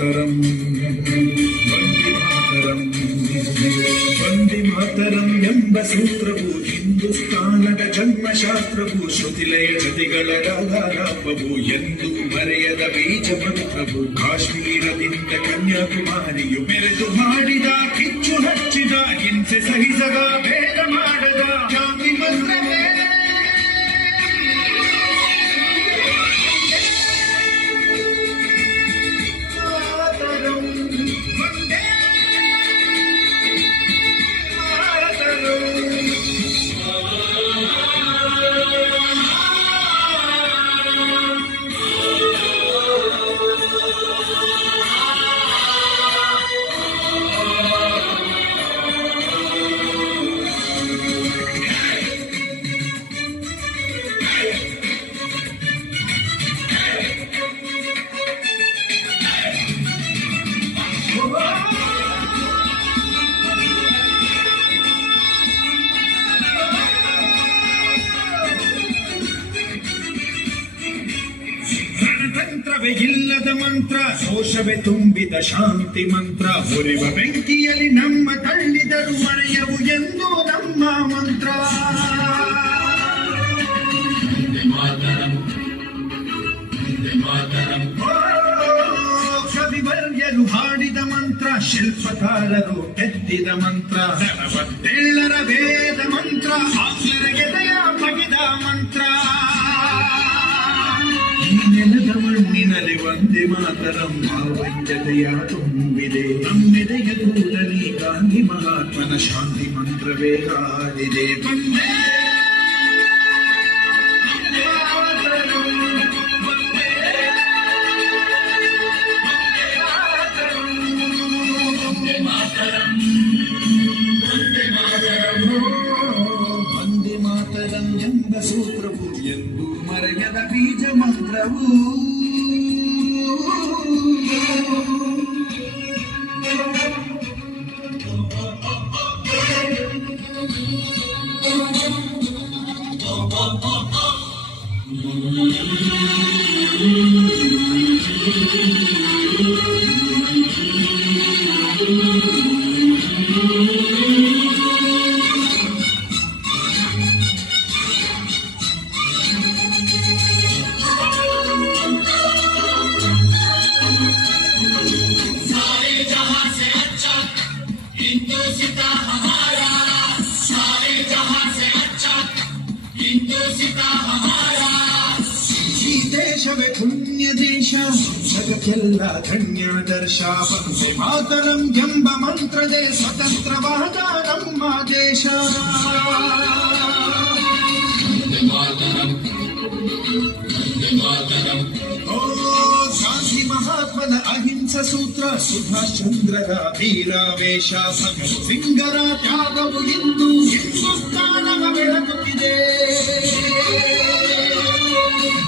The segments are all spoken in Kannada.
ಮಾತರಂ ವಂದೇ ಮಾತರಂ ಎಂಬ ಸೂತ್ರವು ಹಿಂದೂಸ್ತಾನದ ಜನ್ಮಶಾಸ್ತ್ರವು ಶ್ರುತಿಲಯ ಜತಿಗಳ ರಾಲಾಪವು ಎಂದು ಮರೆಯದ ಬೀಜ ಮಂತ್ರವು ಕಾಶ್ಮೀರದಿಂದ ಕನ್ಯಾಕುಮಾರಿಯು ಮೆರೆದು ಮಾಡಿದ ಕಿಚ್ಚು ಹಚ್ಚಿದ ಹಿಂಸೆ ಸಹಿಸದ ಭೇದ ಮಾಡದ ಜಾತಿ ಮಂತ್ರವೇ ಇಲ್ಲದ ಮಂತ್ರ ದೋಷವೇ ತುಂಬಿದ ಶಾಂತಿ ಮಂತ್ರ ಉರಿವ ಬೆಂಕಿಯಲ್ಲಿ ನಮ್ಮ ತಳ್ಳಿದರು ಮರೆಯವು ಎಂದು ನಮ್ಮ ಮಂತ್ರ ಕವಿವರ್ಯರು ಹಾಡಿದ ಮಂತ್ರ ಶಿಲ್ಪಕಾರರು ಕೆತ್ತಿದ ಮಂತ್ರ 47ರ ವೇದ ಮಂತ್ರ ಆಕ್ಲರ ಗೆದೆಯ ಬಗೆದ ಮಂತ್ರ ನೆಲದ ಮಣ್ಣಿನಲ್ಲಿ ವಂದೇ ಮಾತರಂ ಭಾವೈಕ್ಯತೆಯ ತುಂಬಿದೆ ನಮ್ಮೆದೆಯ ಕೂಡಲಿ ಗಾಂಧಿ ಮಹಾತ್ಮನ ಶಾಂತಿ ಮಂತ್ರವೇ ಹಾಡಿದೆ ವಂದೇ ಮಾತರಂ ಎಂಬ ಸೂತ್ರವು ಎಂದು ಮರೆಯದ ಬೀಜ ಮಂತ್ರವು ದೇಶವೇ ಪುಣ್ಯ ದೇಶ ಜಗಕ್ಕೆಲ್ಲ ಧನ್ಯದರ್ಶ ವಂದೇ ಮಾತರಂ ಎಂಬ ಮಂತ್ರದೇ ಸ್ವತಂತ್ರವಾದ ನಮ್ಮ ದೇಶ ಓ ಗಾಂಧಿ ಮಹಾತ್ಮನ ಅಹಿಂಸ ಸೂತ್ರ ಸುಭಾಷ್ ಚಂದ್ರರ ವೀರಾವೇಶ ಭಗತ್ ಸಿಂಗರ ತ್ಯಾಗವು ಇಂದು ಹಿಂದೂಸ್ತಾನವ ಬೆಳಗುತ್ತಿದೆ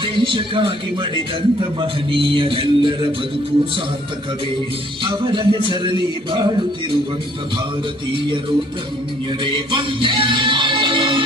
ದೇಶಕ್ಕಾಗಿ ಮಡಿದಂತ ಮಹನೀಯರೆಲ್ಲರ ಬದುಕು ಸಾರ್ಥಕವೇ ಅವರ ಹೆಸರಲ್ಲಿ ಬಾಳುತ್ತಿರುವಂತ ಭಾರತೀಯರು ಧನ್ಯರೇ ವಂದೇ ಮಾತರಂ.